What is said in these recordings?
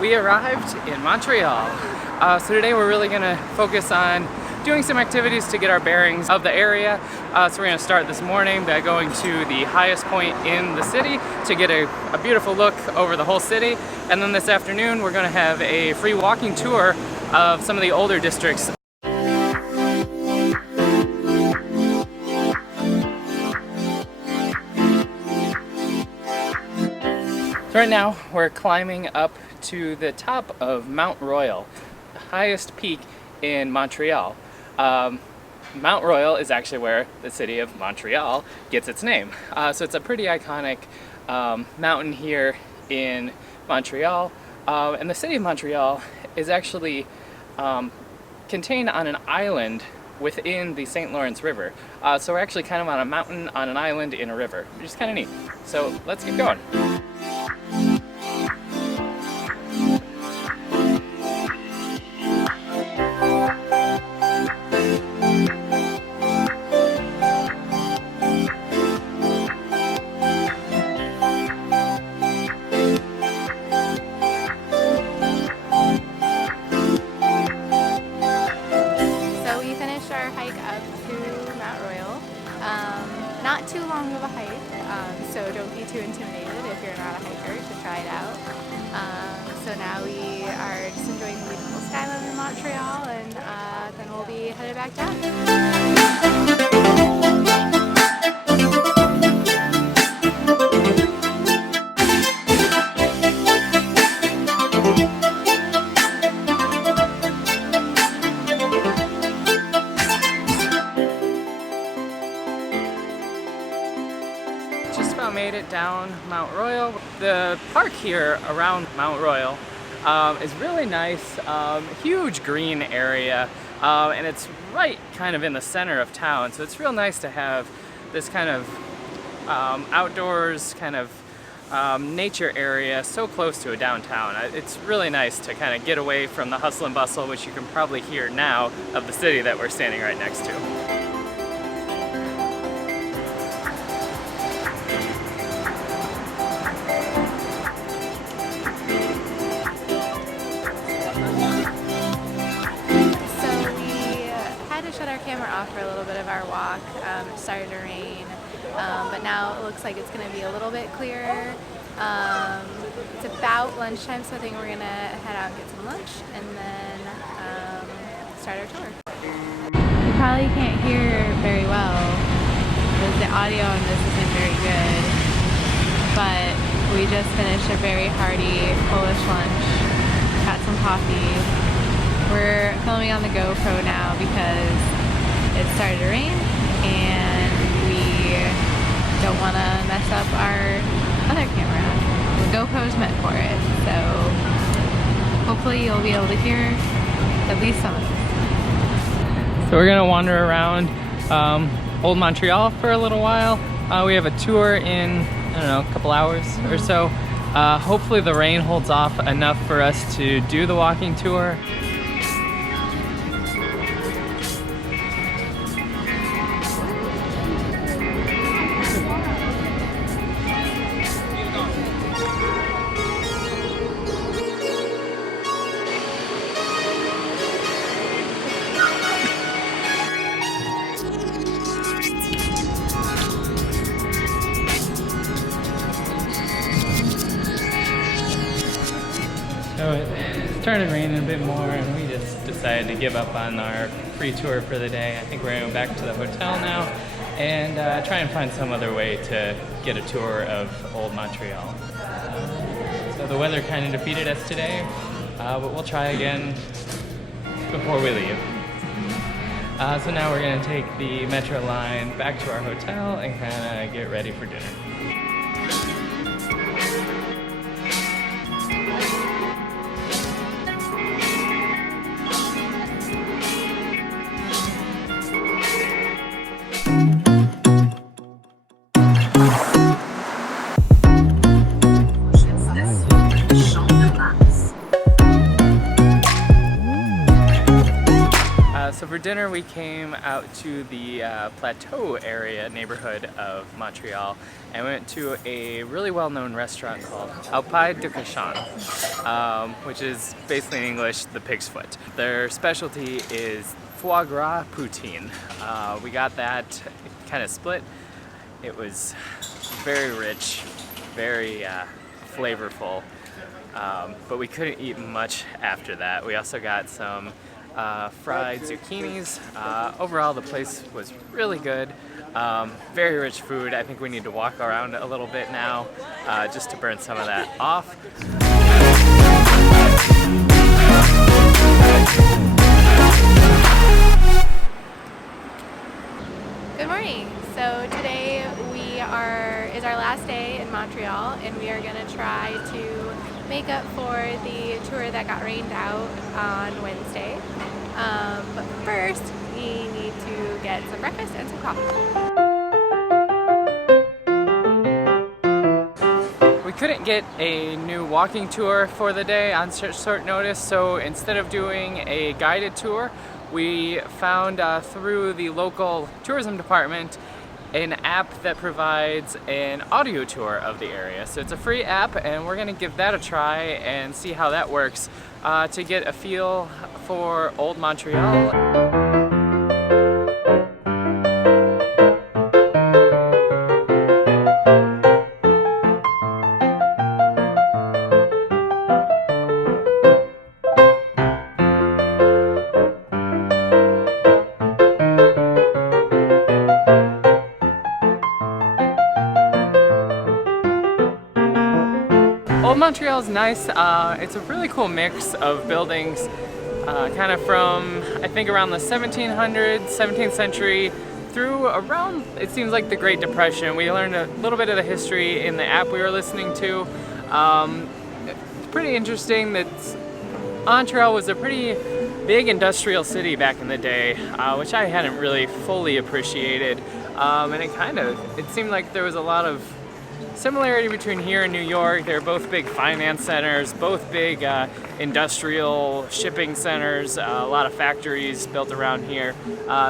we arrived in Montreal. So today we're really going to focus on doing some activities to get our bearings of the area. So we're going to start this morning by going to the highest point in the city to get a beautiful look over the whole city. And then this afternoon we're going to have a free walking tour of some of the older districts. So right now we're climbing up to the top of Mount Royal, the highest peak in Montreal. Mount Royal is actually where the city of Montreal gets its name. So it's a pretty iconic mountain here in Montreal. And the city of Montreal is actually contained on an island within the St. Lawrence River. So we're actually kind of on a mountain on an island in a river, which is kind of neat. So let's get going. Not too long of a hike, so don't be too intimidated if you're not a hiker to try it out. So now we are just enjoying the beautiful skyline in Montreal, and then we'll be headed back down. Made it down Mount Royal. The park here around Mount Royal is really nice, huge green area, and it's right kind of in the center of town, so it's real nice to have this kind of outdoors kind of nature area so close to a downtown. It's really nice to kind of get away from the hustle and bustle, which you can probably hear now, of the city that we're standing right next to. Shut our camera off for a little bit of our walk. It started to rain, but now it looks like it's going to be a little bit clearer. It's about lunchtime, so I think we're going to head out and get some lunch and then start our tour. You probably can't hear very well because the audio on this isn't very good, but we just finished a very hearty Polish lunch, got some coffee. We're filming on the GoPro now because it started to rain and we don't want to mess up our other camera. The GoPro's meant for it, so hopefully you'll be able to hear at least some of this. So we're gonna wander around Old Montreal for a little while. We have a tour in, I don't know, a couple hours or so. Hopefully the rain holds off enough for us to do the walking tour. So it started raining a bit more and we just decided to give up on our free tour for the day. I think we're going to go back to the hotel now and try and find some other way to get a tour of Old Montreal. So the weather kind of defeated us today, but we'll try again before we leave. So now we're going to take the metro line back to our hotel and kind of get ready for dinner. So for dinner we came out to the Plateau area neighborhood of Montreal and went to a really well-known restaurant called Au Pied de Cochon, which is basically in English the pig's foot. Their specialty is foie gras poutine. We got that kind of split. It was very rich, very flavorful, but we couldn't eat much after that. We also got some fried zucchinis. Overall, the place was really good. Very rich food. I think we need to walk around a little bit now just to burn some of that off. Good morning. So today is our last day in Montreal, and we are going to try to make up for the tour that got rained out on Wednesday. But first, we need to get some breakfast and some coffee. We couldn't get a new walking tour for the day on short notice, so instead of doing a guided tour, we found through the local tourism department an app that provides an audio tour of the area. So it's a free app, and we're going to give that a try and see how that works to get a feel for Old Montreal. Old Montreal is nice. It's a really cool mix of buildings, kind of from, I think, around the 1700s, 17th century, through around, it seems like, the Great Depression. We learned a little bit of the history in the app we were listening to. It's pretty interesting that Montreal was a pretty big industrial city back in the day, which I hadn't really fully appreciated. And it seemed like there was a lot of similarity between here and New York. They're both big finance centers, both big industrial shipping centers, a lot of factories built around here.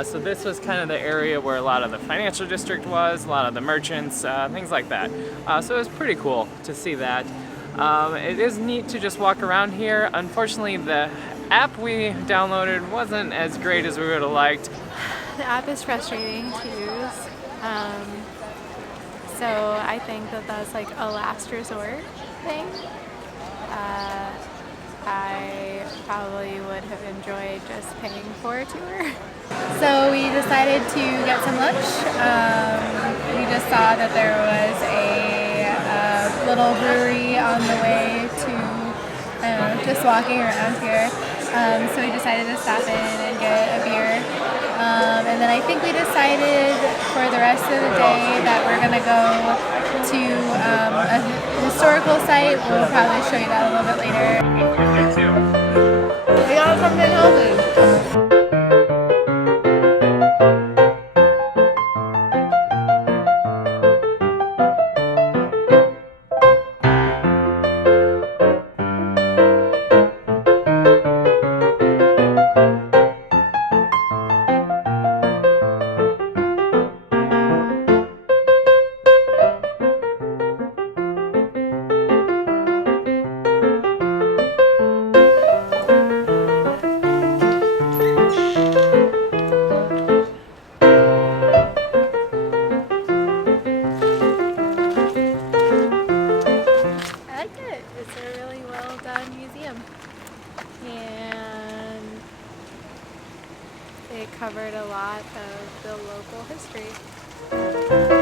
So this was kind of the area where a lot of the financial district was, a lot of the merchants, things like that. So it was pretty cool to see that. It is neat to just walk around here. Unfortunately, the app we downloaded wasn't as great as we would have liked. The app is frustrating to use. So I think that that's like a last resort thing. I probably would have enjoyed just paying for a tour. So we decided to get some lunch. We just saw that there was a little brewery on the way to, just walking around here. So we decided to stop in and get a beer. And then I think we decided for the rest of the day that we're going to go to a historical site. We'll probably show you that a little bit later. We got something healthy. Museum, and it covered a lot of the local history.